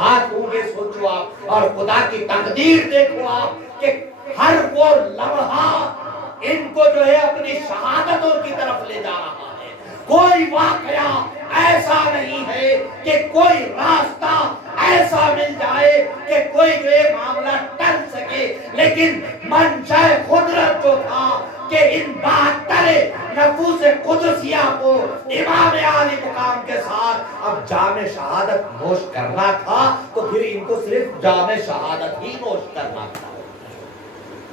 لمحات ہوں گے، سوچو آپ، اور خدا کی تقدیر دیکھو آپ کہ ہر وہ لمحہ ان کو جو ہے اپنی شہادتوں کی طرف لے جا رہا ہے۔ کوئی واقعہ ایسا نہیں ہے کہ کوئی راستہ ایسا مل جائے کہ کوئی جو ہے معاملہ ٹل سکے، لیکن منشاء قدرت جو تھا کہ ان 72 نفوس قدسیہ کو امام عالی مقام کے ساتھ اب جام شہادت نوش کرنا تھا، تو پھر ان کو صرف جام شہادت ہی نوش کرنا تھا،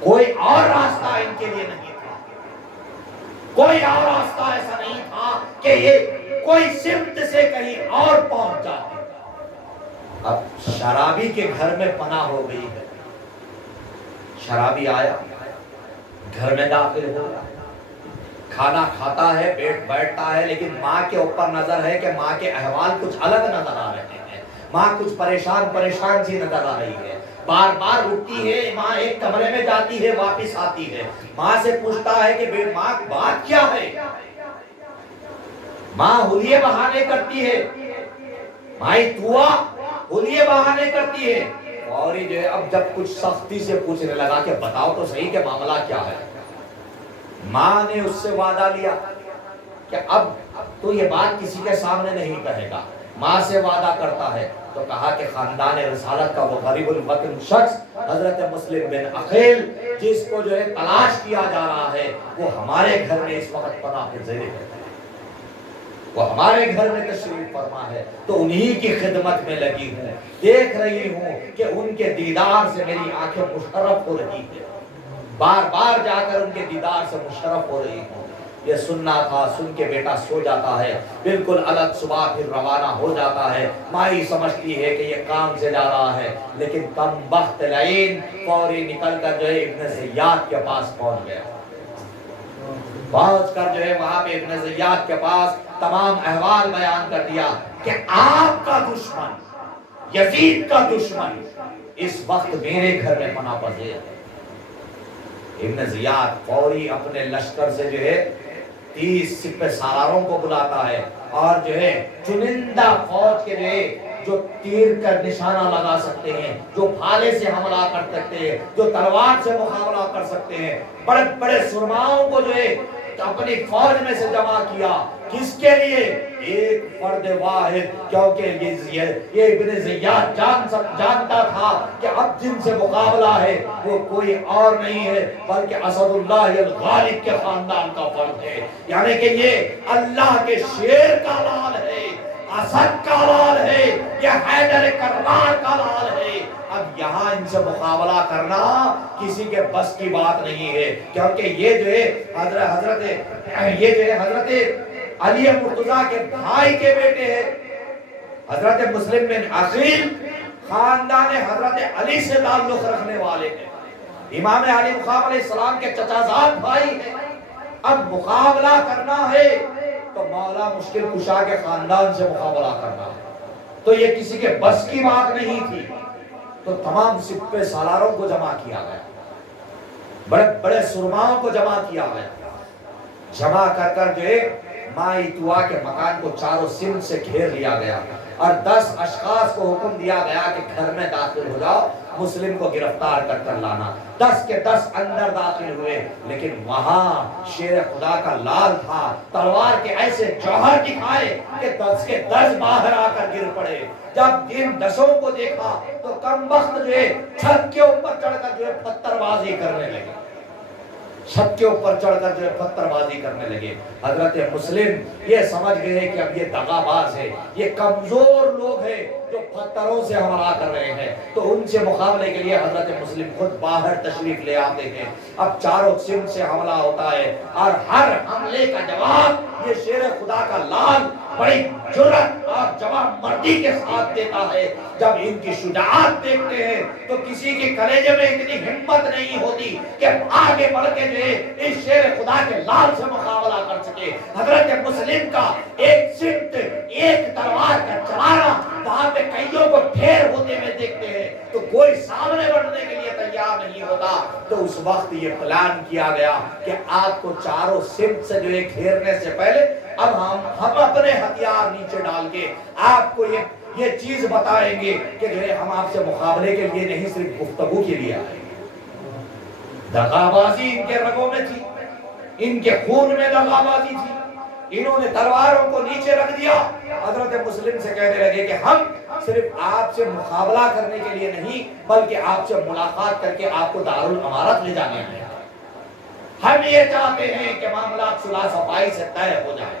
کوئی اور راستہ ان کے لیے نہیں تھا، کوئی اور راستہ ایسا نہیں تھا کہ یہ کوئی سمت سے کہیں اور پہنچ جاتے۔ اب شرابی کے گھر میں پناہ ہو گئی ہے، شرابی آیا، گھر میں داخل ہو رہا ہے، کھانا کھاتا ہے، بیٹھتا ہے، لیکن ماں کے اوپر نظر ہے کہ ماں کے احوال کچھ الگ نظر آ رہے ہیں، ماں کچھ پریشان سی نظر آ رہی ہے، بار بار اٹھتی ہے، ماں ایک کمرے میں جاتی ہے، واپس آتی ہے، ماں سے پوچھتا ہے کہ ماں بات کیا ہے؟ ماں حلیے بہانے کرتی ہے، مائی توا حلیے بہانے کرتی ہے، اور جو ہے اب جب کچھ سختی سے پوچھنے لگا کہ بتاؤ تو صحیح کہ معاملہ کیا ہے، ماں نے اس سے وعدہ لیا کہ اب تو یہ بات کسی کے سامنے نہیں کہے گا، ماں سے وعدہ کرتا ہے، تو کہا کہ خاندان رسالت کا وہ غریب الوطن شخص حضرت مسلم بن عقیل جس کو جو ہے تلاش کیا جا رہا ہے، وہ ہمارے گھر میں اس وقت پناہ گزیر ہے، وہ ہمارے گھر میں تشریف فرما ہے، تو انہی کی خدمت میں لگی ہوں، دیکھ رہی ہوں کہ ان کے دیدار سے میری آنکھیں مشرف ہو رہی ہیں، بار بار جا کر ان کے دیدار سے مشرف ہو رہی ہوں۔ یہ سننا تھا، سن کے بیٹا سو جاتا ہے، بالکل الگ صبح پھر روانہ ہو جاتا ہے، مائی سمجھتی ہے کہ یہ کام سے جا رہا ہے، لیکن کم بخت لعین فوری نکل کر جو ہے ابن زیاد کے پاس پہنچ گیا، پہنچ کر جو ہے وہاں پہ ابن زیاد کے پاس تمام احوال بیان کر دیا کہ آپ کا دشمن، یزید کا دشمن اس وقت میرے گھر میں پناہ پذیر ہے۔ ابن زیاد فوری اپنے لشکر سے جو ہے 30 سپہ سالاروں کو بلاتا ہے، اور جو ہے چنندہ فوج کے لیے جو تیر کر نشانہ لگا سکتے ہیں، جو بھالے سے حملہ کر سکتے ہیں، جو تلوار سے مقابلہ کر سکتے ہیں، بڑے بڑے سرماؤں کو جو ہے اپنی فوج میں سے جمع کیا، کس کے لیے؟ ایک فرد واحد، کیونکہ یہ ابن زیاد جانتا تھا کہ اب جن سے مقابلہ ہے وہ کوئی اور نہیں ہے بلکہ اسد اللہ الغالب کے خاندان کا فرد ہے، یعنی کہ یہ اللہ کے شیر کا لال ہے، اسد کا لال ہے، یہ حیدر کرار کا لال ہے۔ اب یہاں ان سے مقابلہ کرنا کسی کے بس کی بات نہیں ہے، کیونکہ یہ جو ہے حضرت علی مرتضیٰ کے بھائی کے بیٹے ہیں، حضرت مسلم بن عقیل خاندان حضرت علی سے تعلق رکھنے والے ہیں، امام علی مقام علیہ السلام کے چچا زاد بھائی ہیں۔ اب مقابلہ کرنا ہے تو مولا مشکل کشا کے خاندان سے مقابلہ کرنا ہے، تو یہ کسی کے بس کی بات نہیں تھی، تو تمام سپہ سالاروں کو جمع کیا گیا، بڑے بڑے سرماؤں کو جمع کیا گیا، جمع کر کر جو ہے مائی توا کے مکان کو چاروں سمت سے گھیر لیا گیا، اور 10 اشخاص کو حکم دیا گیا کہ گھر میں داخل ہو جاؤ، مسلم کو گرفتار کر کر لانا۔ 10 کے 10 اندر داخل ہوئے، لیکن وہاں شیر خدا کا لال تھا، تلوار کے ایسے جوہر دکھائے کہ 10 کے 10 باہر آ کر گر پڑے۔ جب ان 10 کو دیکھا تو کم وقت جو ہے چھت کے اوپر چڑھ کر جو ہے پتھر بازی کرنے لگے، چھت کے اوپر چڑھ کر جو ہے پتھر بازی کرنے لگے۔ حضرت مسلم یہ سمجھ گئے کہ اب یہ دغا باز ہے، یہ کمزور لوگ ہیں جو پتھروں سے حملہ کر رہے ہیں، تو ان سے مقابلے کے لیے حضرت مسلم خود باہر تشریف لے آتے ہیں۔ اب چاروں سمت سے حملہ ہوتا ہے، اور ہر حملے کا جواب یہ شیر خدا کا لال بڑی جرأت اور جواب مردی کے ساتھ دیتا ہے۔ جب ان کی شجاعت دیکھتے ہیں تو کسی کے کلیجے میں اتنی ہمت نہیں ہوتی کہ آگے بڑھ کے جو ہے اس شیر خدا کے لال سے مقابلہ کر سکے۔ حضرت مسلم کا ایک سمت ایک تلوار کا چلانا، وہاں پہ کئیوں کو ڈھیر ہوتے ہوئے دیکھتے ہیں تو کوئی سامنے بڑھنے کے لیے تیار نہیں ہوتا۔ تو اس وقت یہ پلان کیا گیا کہ آپ کو چاروں سمت سے جو ہے گھیرنے سے پہلے اب ہم اپنے ہتھیار نیچے ڈال کے آپ کو یہ چیز بتائیں گے کہ جو ہے ہم آپ سے مقابلے کے لیے نہیں، صرف گفتگو کے لیے آئے. دغابازی ان کے رگوں میں تھی، ان کے خون میں دغابازی تھی. انہوں نے تلواروں کو نیچے رکھ دیا. حضرت مسلم سے کہنے لگے کہ ہم صرف آپ سے مقابلہ کرنے کے لیے نہیں بلکہ آپ سے ملاقات کر کے آپ کو دارالامارت لے جانے آئے. ہم یہ چاہتے ہیں کہ معاملات صلح صفائی سے طے ہو جائے.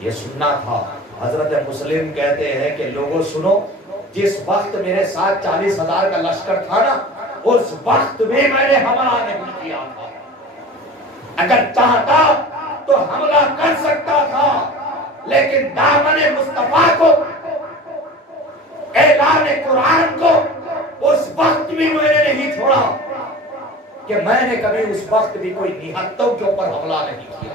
یہ سننا تھا. حضرت مسلم کہتے ہیں کہ لوگوں سنو، جس وقت میرے ساتھ 40,000 کا لشکر تھا نا، اس وقت بھی میں نے حملہ نہیں کیا تھا. اگر چاہتا تو حملہ کر سکتا تھا، لیکن دامن مصطفیٰ کو، اعلان قرآن کو اس وقت بھی میں نے نہیں چھوڑا کہ میں نے کبھی اس وقت بھی کوئی نہتوں کے اوپر حملہ نہیں کیا.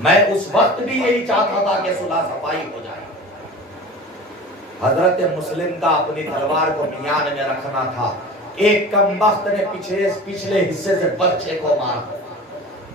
میں اس وقت بھی یہی چاہتا تھا کہ صلح صفائی ہو جائے. حضرت مسلم کا اپنی تلوار کو میان میں رکھنا تھا. ایک کم بخت نے پچھلے حصے سے برچے کو مارا،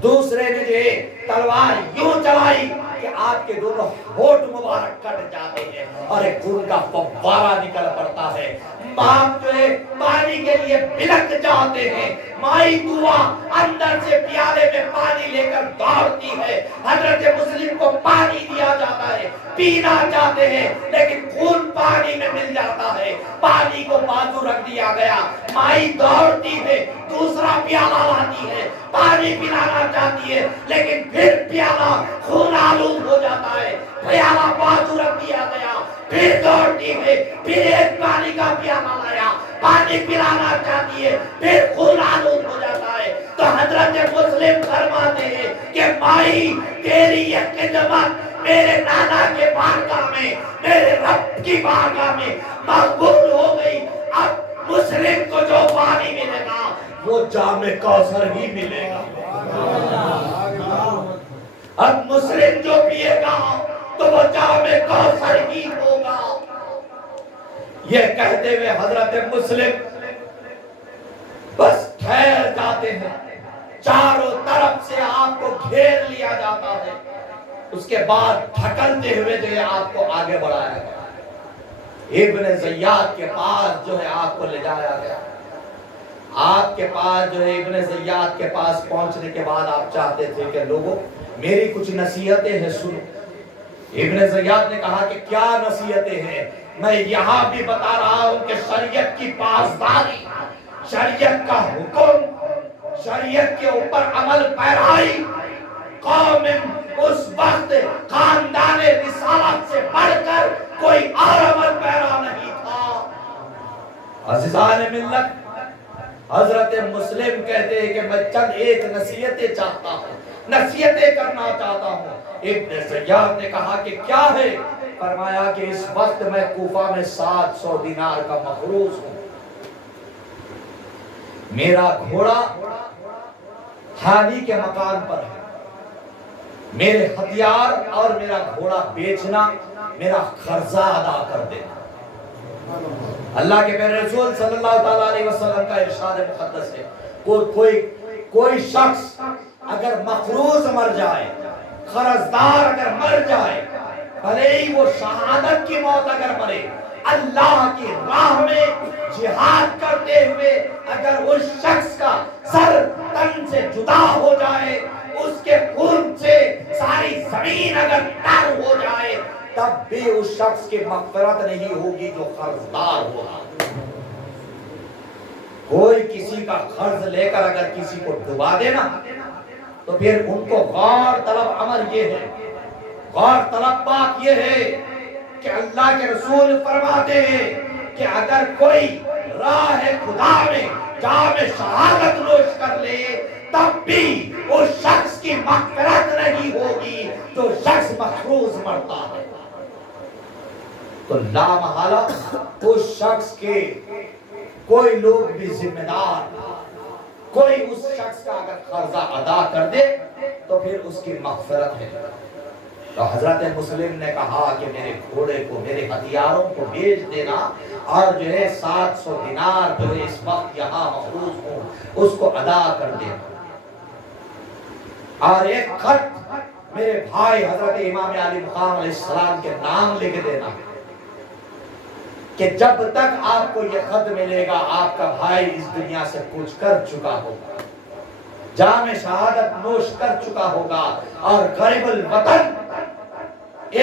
دوسرے نے جو تلوار یوں چلائی کہ آپ کے دونوں ہونٹ مبارک کٹ جاتے ہیں اور ایک خون کا فوارہ نکل پڑتا ہے. باپ جو ہے پانی کے لیے بلک جاتے ہیں. مائی دعا اندر سے پیالے میں پانی لے کر دوڑتی ہے. حضرت مسلم کو پانی دیا جاتا ہے، پینا چاہتے ہیں لیکن خون پانی میں مل جاتا ہے. پانی کو بازو رکھ دیا گیا. مائی دوڑتی ہے، دوسرا پیالہ لاتی ہے، پانی پلانا چاہتی ہے لیکن پھر پیالہ خون آلود ہو جاتا ہے. پیالہ بازو رکھ دیا گیا، پھر دوڑتی ہے، پھر ایک پانی کا پیالہ لایا، پانی پلانا چاہتی ہے، پھر خون آلود ہو جاتا ہے. تو حضرت مسلم فرماتے ہیں کہ مائی تیری یہ خدمت میرے نانا کے بارگاہ میں، میرے رب کی بارگاہ میں مقبول ہو گئی. اب مسلم کو جو پانی ملے گا وہ جام کوثر ہی ملے گا. اب مسلم جو پیے گا تو وہ جام کوثر ہی ہوگا. یہ کہتے ہوئے حضرت مسلم بس ٹھہر جاتے ہیں. چاروں طرف سے آپ کو گھیر لیا جاتا ہے. اس کے بعد ڈھکلتے ہوئے جو ہے آپ کو آگے بڑھایا گیا. ابن زیاد کے پاس جو ہے آپ کو لے جایا گیا. آپ کے پاس جو ہے ابن زیاد کے پاس پہنچنے کے بعد آپ چاہتے تھے کہ لوگوں میری کچھ نصیحتیں ہیں سنو. ابن زیاد نے کہا کہ کیا نصیحتیں ہیں؟ میں یہاں بھی بتا رہا ہوں کہ شریعت کی پاسداری، شریعت کا حکم، شریعت کے اوپر عمل پیرائی. قوم اس وقت خاندان رسالت سے بڑھ کر کوئی اور عمل پیرا نہیں تھا. عزیزان ملت، حضرت مسلم کہتے ہیں کہ میں چند ایک نصیحتیں چاہتا ہوں، نصیحتیں کرنا چاہتا ہوں. ابن زیاد نے کہا کہ کیا ہے؟ فرمایا کہ اس وقت میں کوفہ میں 700 دینار کا مقروض ہوں. میرا گھوڑا حاجی کے مکان پر ہے. میرے ہتھیار اور میرا گھوڑا بیچنا، میرا قرضہ ادا کر دینا. اللہ کے پیارے رسول صلی اللہ تعالیٰ علیہ وسلم کا ارشاد مقدس ہے کوئی شخص اگر مقروض مر جائے، قرضدار اگر مر جائے، بھلے ہی وہ شہادت کی موت اگر مرے، اللہ کی راہ میں جہاد کرتے ہوئے اگر اس شخص کا سر تن سے جدا ہو جائے، اس کے خون سے ساری زمین اگر تر ہو جائے، تب بھی اس شخص کی مغفرت نہیں ہوگی جو قرضدار ہوگا. کوئی کسی کا قرض لے کر اگر کسی کو ڈبا دینا تو پھر ان کو غور طلب عمل یہ ہے، غور طلب بات یہ ہے کہ اللہ کے رسول فرماتے ہیں کہ اگر کوئی راہ خدا میں جام شہادت نوش کر لے تب بھی اس شخص کی مغفرت نہیں ہوگی جو شخص مقروض مرتا ہے. تو لا محالہ اس شخص کے کوئی لوگ بھی ذمہ دار، کوئی اس شخص کا اگر قرضہ ادا کر دے تو پھر اس کی مغفرت ہے. تو حضرت مسلم نے کہا کہ میرے گھوڑے کو، میرے ہتھیاروں کو بیچ دینا اور جو ہے 700 دینار جو اس وقت یہاں مقروض ہوں اس کو ادا کر دینا. اور ایک خط میرے بھائی حضرت امام علی مقام علیہ السلام کے نام لکھ دینا کہ جب تک آپ کو یہ خط ملے گا آپ کا بھائی اس دنیا سے کوچ کر چکا ہوگا، جام شہادت نوش کر چکا ہوگا، اور غریب الوطن،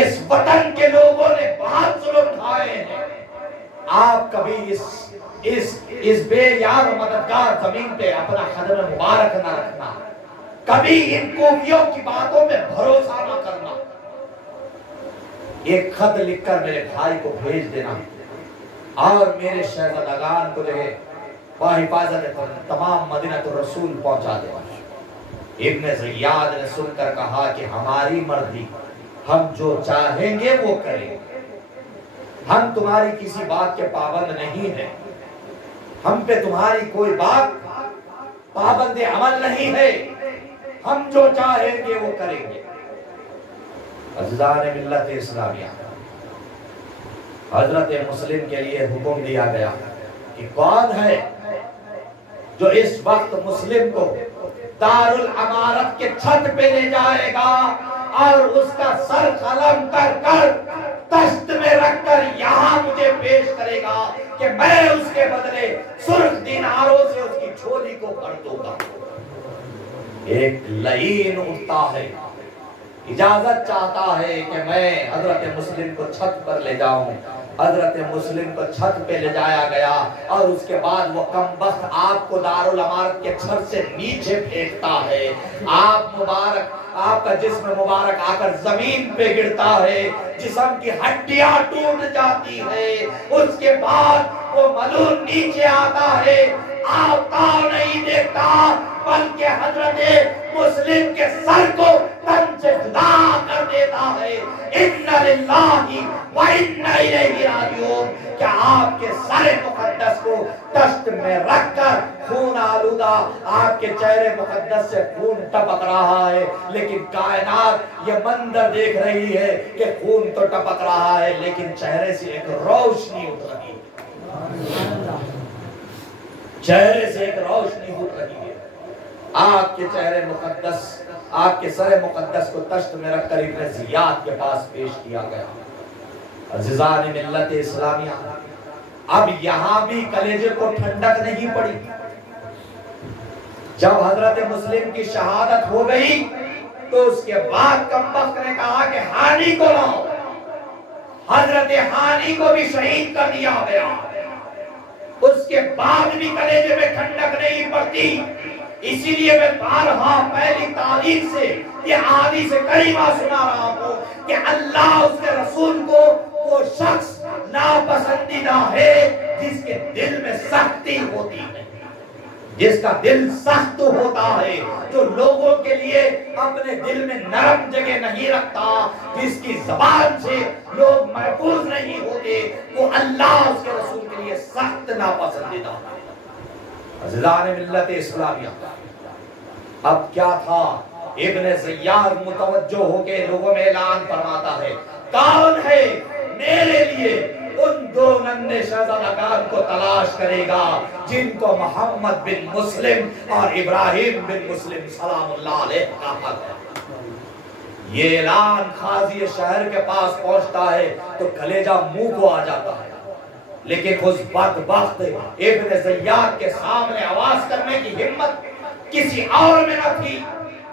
اس وطن کے لوگوں نے بہت ظلم ڈھائے ہیں۔ آپ کبھی اس بے یار و مددگار زمین پہ اپنا قدم مبارک نہ رکھنا، کبھی ان کوفیوں کی باتوں میں بھروسہ نہ کرنا۔ ایک خط لکھ کر میرے بھائی کو بھیج دینا، اور میرے شہزادگان کو دے حفاظت تمام مدینہ الرسول پہنچا دے۔ ابن زیاد نے سن کر کہا کہ ہماری مرضی، ہم جو چاہیں گے وہ کریں، ہم تمہاری کسی بات کے پابند نہیں ہیں، ہم پہ تمہاری کوئی بات پابند عمل نہیں ہے، ہم جو چاہیں گے وہ کریں گے۔ عزیزان ملت اسلامیہ، حضرت مسلم کے لیے حکم دیا گیا کہ کون ہے جو اس وقت مسلم کو دارالامارت کے چھت پہ لے جائے گا اور اس کا سر قلم کر کر تشت میں رکھ کر یہاں مجھے پیش کرے گا کہ میں اس کے بدلے سرخ دیناروں سے اس کی جھولی کو بھر دوں گا۔ ایک لعین اٹھتا ہے، اجازت چاہتا ہے کہ میں حضرت مسلم کو چھت پر لے جاؤں۔ حضرت مسلم کو چھت پہ لے جایا گیا، اور اس کے بعد وہ کمبخت آپ کو دارالامارت کے چھت سے نیچے پھینکتا ہے۔ آپ کا جسم مبارک آ کر زمین پہ گرتا ہے، جسم کی ہڈیاں ٹوٹ جاتی ہے۔ اس کے بعد وہ ملون نیچے آتا ہے، آفتاب نہیں دیکھتا بلکہ حضرت مسلم کے سر کو تن سے جدا کر دیتا ہے۔ اِنَّ لِلَّهِ وَإِنَّ إِلَيْهِ رَاجِعُونَ کہ آپ کے سر مقدس کو دشت میں رکھ کر خون آلودہ آپ کے چہرے مقدس سے خون ٹپک رہا ہے، لیکن کائنات یہ منظر دیکھ رہی ہے کہ خون تو ٹپک رہا ہے لیکن چہرے سے ایک روشنی اٹھ رہی ہے، چہرے سے ایک روشنی اٹھ رہی ہے۔ آپ کے چہرے مقدس، آپ کے سر مقدس کو تشت میں رکھ کر ابن زیاد کے پاس پیش کیا گیا۔ عزیزان ملت اسلامیہ، اب یہاں بھی کلیجے کو ٹھنڈک نہیں پڑی۔ جب حضرت مسلم کی شہادت ہو گئی تو اس کے بعد کمبخت نے کہا کہ ہانی کو لاؤ۔ حضرت ہانی کو بھی شہید کر دیا گیا۔ اس کے بعد بھی کلیجے میں ٹھنڈک نہیں پڑتی۔ اسی لیے میں بارہا پہلی تاریخ سے یہ حدیث کریمہ سنا رہا ہوں کہ اللہ اس کے رسول کو وہ شخص ناپسندیدہ ہے جس کے دل میں سختی ہوتی ہے، جس کا دل سخت ہوتا ہے، جو لوگوں کے لیے اپنے دل میں نرم جگہ نہیں رکھتا، جس کی زبان سے لوگ محفوظ نہیں ہوتے، وہ اللہ اس کے رسول کے لیے سخت ناپسندیدہ ہے۔ عزیزان ملت اسلامیہ، اب کیا تھا؟ ابن زیاد متوجہ ہو کے لوگوں میں اعلان فرماتا ہے، کون ہے میرے لیے ان دو ننھے شہزادگان کو تلاش کرے گا جن کو محمد بن مسلم اور ابراہیم بن مسلم سلام اللہ علیہ کہا گیا۔ یہ اعلان قاضی شہر کے پاس پہنچتا ہے تو کلیجہ منہ کو آ جاتا ہے، لیکن اس بدبخت ابن زیاد کے سامنے آواز کرنے کی ہمت کسی اور میں نہ تھی،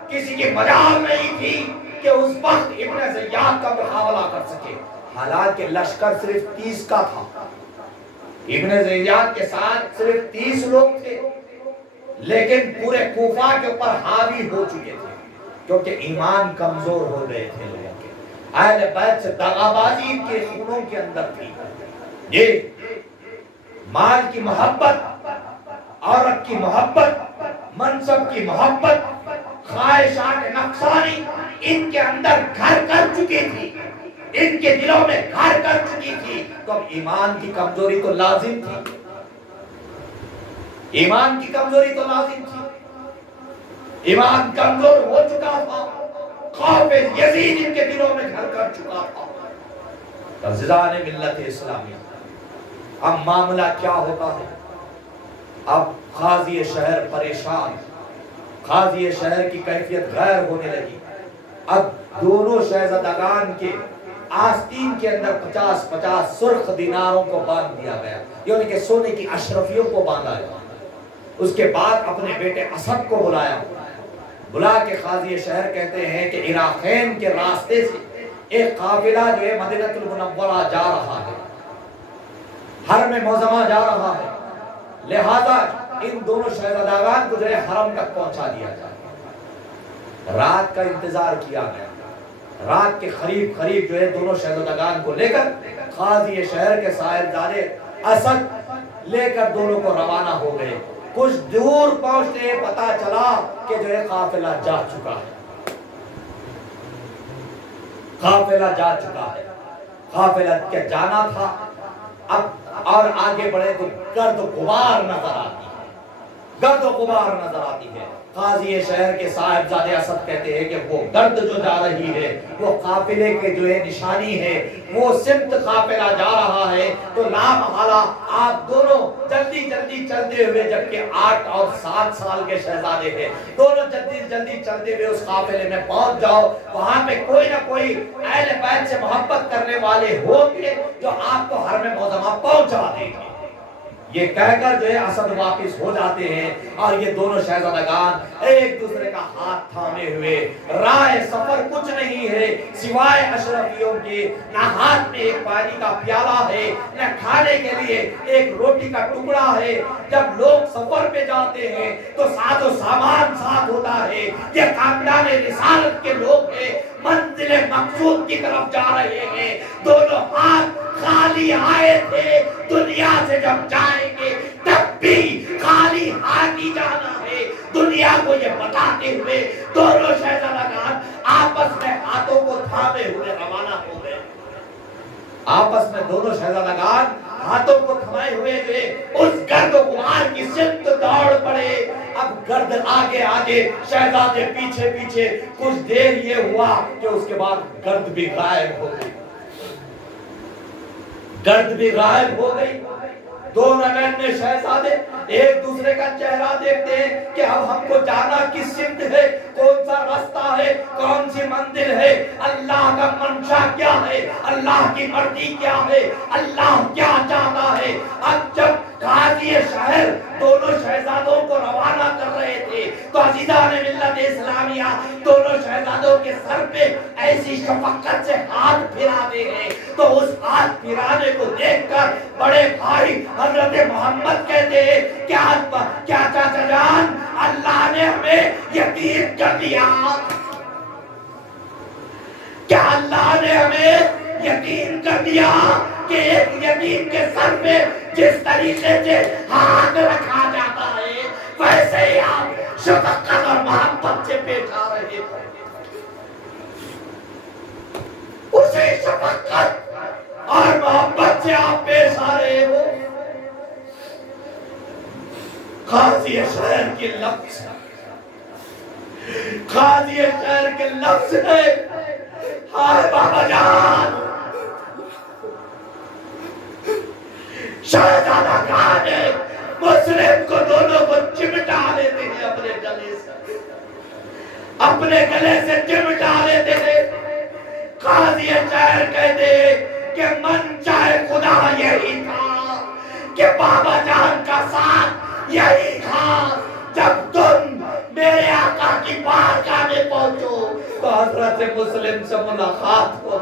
کسی کی مجال نہیں تھی کہ اس وقت ابن زیاد کا مقابلہ کر سکے۔ حالانکہ لشکر صرف 30 کا تھا، ابن زیاد کے ساتھ صرف 30 لوگ تھے، لیکن پورے کوفہ کے اوپر حاوی ہو چکے تھے کیونکہ ایمان کمزور ہو گئے تھے لوگوں کے۔ اہل بیت سے دغابازی ان کے خونوں کے اندر تھی۔ یہ مال کی محبت، عورت کی محبت، منصب کی محبت، خواہشات نفسانی ان کے اندر گھر کر چکی تھی، ان کے دلوں میں گھر کر چکی تھی، تو اب ایمان کی کمزوری تو لازم تھی، ایمان کی کمزوری تو لازم تھی۔ ایمان کمزور ہو چکا تھا، خوف یزید ان کے دلوں میں گھر کر چکا تھا۔ عزیزان ملت اسلامیہ، اب معاملہ کیا ہوتا ہے؟ اب قاضی شہر پریشان، قاضی شہر کی کیفیت غیر ہونے لگی۔ اب دونوں شہزادگان کے آستین کے اندر 50 سرخ دیناروں کو باندھ دیا گیا، یعنی کہ سونے کی اشرفیوں کو باندھا گیا۔ اس کے بعد اپنے بیٹے اسد کو بلایا، بلا کے قاضی شہر کہتے ہیں کہ عراقین کے راستے سے ایک قافلہ جو ہے مدینہ المنورہ جا رہا ہے، حرم معظمہ جا رہا ہے، لہذا ان دونوں شہزادگان کو جو ہے حرم تک پہنچا دیا جائے۔ رات کا انتظار کیا گیا، رات کے قریب جو ہے دونوں شہزادگان کو لے کر قاضی شہر کے صاحبزادے اسد لے کر دونوں کو روانہ ہو گئے۔ کچھ دور پہنچتے پتا چلا کہ جو ہے قافلہ جا چکا ہے، قافلہ جا چکا ہے، قافلہ کے جانا تھا اب، اور آگے بڑھے تو گرد و غبار نظر آتی ہے، گرد و غبار نظر آتی ہے۔ قاضی شہر کے صاحبزادے اسد کہتے ہیں کہ وہ گرد جو جا رہی ہے وہ قافلے کے جو ہے نشانی ہے، وہ سمت قافلہ جا رہا ہے، تو لا محالہ آپ دونوں جلدی چلتے ہوئے، جبکہ 8 اور 7 سال کے شہزادے ہیں، دونوں جلدی چلتے ہوئے اس قافلے میں پہنچ جاؤ، وہاں پہ کوئی نہ کوئی اہل بیت سے محبت کرنے والے ہوں گے جو آپ کو حرم معظمہ پہنچا دیں گے۔ یہ کہہ کر جو ہے اسد واپس ہو جاتے ہیں، اور یہ دونوں شہزادگان ایک دوسرے کا ہاتھ تھامے ہوئے، راہ سفر کچھ نہیں ہے سوائے اشرفیوں کے، نہ ہاتھ میں ایک پانی کا پیالہ ہے، نہ کھانے کے لیے ایک روٹی کا ٹکڑا ہے۔ جب لوگ سفر پہ جاتے ہیں تو ساتھ و سامان ساتھ ہوتا ہے، یہ خاندان رسالت کے لوگ ہیں، منزل مقصود کی طرف جا رہے ہیں، دونوں ہاتھ خالی آئے تھے، دنیا سے جب جائیں گے تب بھی خالی ہاتھ ہی جانا ہے، دنیا کو یہ بتاتے ہوئے دونوں شہزادگان آپس میں ہاتھوں کو تھامے ہوئے روانہ ہو گئے۔ آپس میں دونوں شہزادگان ہاتھوں کو تھمائے ہوئے تھے، اس گرد و غبار کی سمت دوڑ پڑے۔ اب گرد آگے شہزادے پیچھے، کچھ دیر یہ ہوا کہ اس کے بعد گرد بھی غائب ہو گئی، گرد بھی غائب ہو گئی۔ دونوں ننھے شہزادے ایک دوسرے کا چہرہ دیکھتے ہیں کہ اب ہم کو جانا کس سمت ہے، کون سا راستہ ہے، کون سی منزل ہے، اللہ کا منشا کیا ہے، اللہ کی مرضی کیا ہے، اللہ کیا چاہتا ہے۔ اب جب قاضی شہر دونوں شہزادوں کو روانہ کر رہے تھے تو عزیزان ملت اسلامیہ دونوں شہزادوں کے سر پہ ایسی شفقت سے ہاتھ پھراتے ہیں، تو اس ہاتھ پھرانے کو دیکھ کر بڑے بھائی حضرت محمد کہتے ہیں کیا چاچا جان، اللہ نے ہمیں یقین کر دیا، کیا اللہ نے ہمیں یقین کر دیا کہ ایک یتیم کے سر پہ جس طریقے سے ہاتھ رکھا جاتا ہے ویسے ہی آپ شفقت اور محبت سے پیش آ رہے ہیں، اسی شفقت اور محبت سے آپ پیش آ رہے ہو۔ قاضی شہر کے لفظ، قاضی شہر کے لفظ ہے، ہائے بابا جان، شہزادہ کہاں ہے، مسلم کو دونوں کو چمٹا لیتے ہیں اپنے گلے سے، اپنے گلے سے چمٹا لیتے ہیں۔ قاضی شہر کہتے کہ من چاہے خدا یہی تھا کہ بابا جان کا ساتھ یہی تھا، جب تم میرے آقا کی بارگاہ میں پہنچو تو حضرت مسلم سے ملاقات ہو،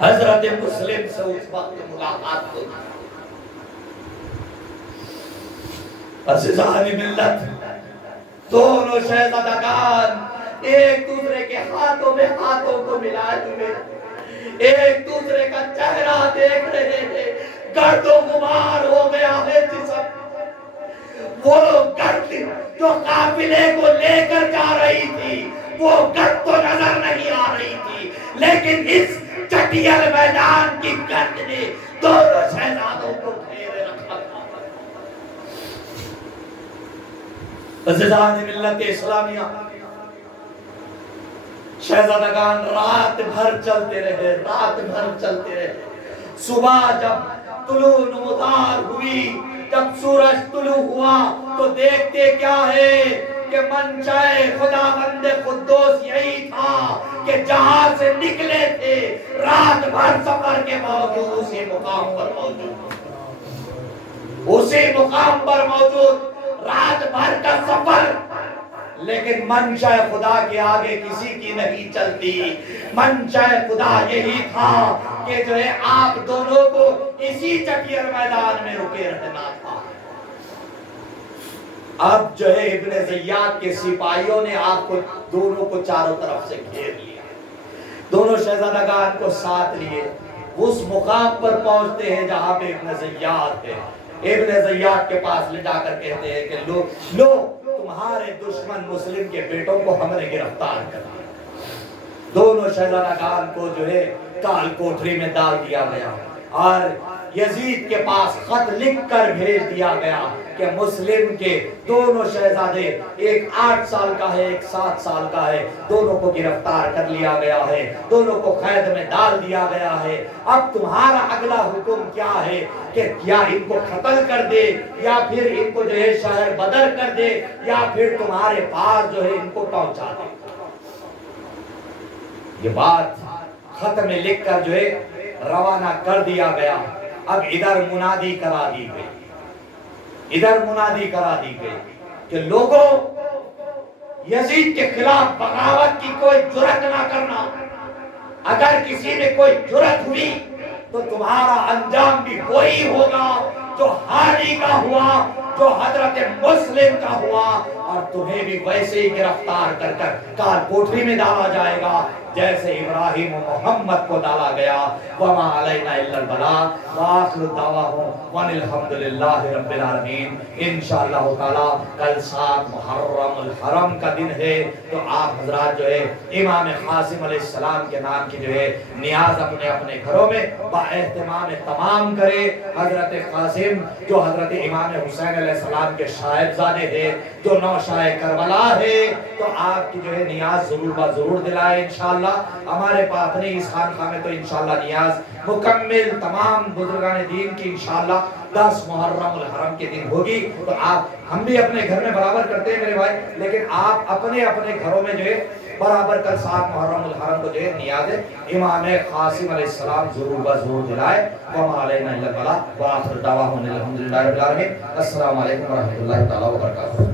حضرت مسلم سے اس وقت ملاقات ہو۔ عزیزان ملت دونوں شہزادگان ایک دوسرے کے ہاتھوں میں ہاتھوں کو ملائے ہوئے ایک دوسرے کا چہرہ دیکھ رہے ہیں، گرد و غبار ہو گیا ہے جسم، وہ گرد جو قافلے کو لے کر جا رہی تھی وہ گرد تو نظر نہیں آ رہی تھی، لیکن اس چٹیل میدان کی گرد نے دونوں شہزادوں کو گھیرے رکھا تھا۔ عزیزان ملت اسلامیہ شہزادگان رات بھر چلتے رہے، رات بھر چلتے رہے۔ صبح جب طلوع نمودار ہوئی، جب سورج طلوع ہوا تو دیکھتے کیا ہے کہ منشائے خداوند قدوس یہی تھا کہ جہاں سے نکلے تھے رات بھر سفر کے باوجود اسی مقام پر موجود، اسی مقام پر موجود، رات بھر کا سفر، لیکن منشاء خدا کے آگے کسی کی نہیں چلتی۔ منشاء خدا یہی تھا کہ جو ہے آپ دونوں کو اسی چٹیر میدان میں رکے رہنا تھا۔ اب جو ہے ابن زیاد کے سپاہیوں نے آپ کو دونوں کو چاروں طرف سے گھیر لیا، دونوں شہزادگان کو ساتھ لیے، اس مقام پر پہنچتے ہیں جہاں پہ ابن زیاد ہے۔ ابن زیاد کے پاس لے جا کر کہتے ہیں کہ لو تمہارے دشمن مسلم کے بیٹوں کو ہم نے گرفتار کر لیا۔ دونوں شہزادگان کو جو ہے کال کوٹری میں ڈال دیا گیا اور یزید کے پاس خط لکھ کر بھیج دیا گیا کہ مسلم کے دونوں شہزادے، ایک 8 سال کا ہے ایک 7 سال کا ہے، دونوں کو گرفتار کر لیا گیا ہے، دونوں کو قید میں ڈال دیا گیا ہے۔ اب تمہارا اگلا حکم کیا ہے کہ یا ان کو قتل کر دے یا پھر ان کو جو ہے شہر بدر کر دے یا پھر تمہارے پاس جو ہے ان کو پہنچا دے۔ یہ بات خط میں لکھ کر جو ہے روانہ کر دیا گیا۔ اب ادھر منادی کرا دی گئی، ادھر منادی کرا دی گئی کہ لوگوں یزید کے خلاف بغاوت کی کوئی جرات نہ کرنا، اگر کسی میں کوئی جرات ہوئی تو تمہارا انجام بھی وہی ہوگا جو ہانی کا ہوا، جو حضرت مسلم کا ہوا، اور تمہیں بھی ویسے ہی گرفتار کر کر کال کوٹری میں ڈالا جائے گا جیسے ابراہیم و محمد کو ڈالا گیا۔ وما علینا الا البلاغ وآخر دعواہم وان الحمدللہ رب العالمین۔ انشاءاللہ تعالی کل 7 محرم الحرم کا دن ہے، تو آپ حضرات جو ہے امام قاسم علیہ السلام کے نام کی جو ہے نیاز اپنے اپنے گھروں میں با اہتمام تمام کرے۔ حضرت قاسم جو حضرت امام حسین علیہ السلام کے صاحبزادے ہیں، جو نوشاہ کربلا ہے، تو آپ کی جو ہے نیاز ضرور با ضرور دلائے انشاءاللہ۔ ہمارے پاس اپنے اس خانقاہ میں تو انشاءاللہ نیاز مکمل تمام بزرگان دین کی انشاءاللہ 10 محرم الحرم کے دن ہوگی، تو آپ ہم بھی اپنے گھر میں برابر کرتے ہیں میرے بھائی، لیکن آپ اپنے اپنے گھروں میں جو ہے برابر کل 7 محرم الحرم کو جو ہے نیاز امام قاسم علیہ السلام ضرور با ضرور دلائے۔ وما علینا الا البلاغ وآخر دعواہم الحمدللہ رب العالمین۔ السلام علیکم ورحمۃ اللہ تعالی وبرکاتہ۔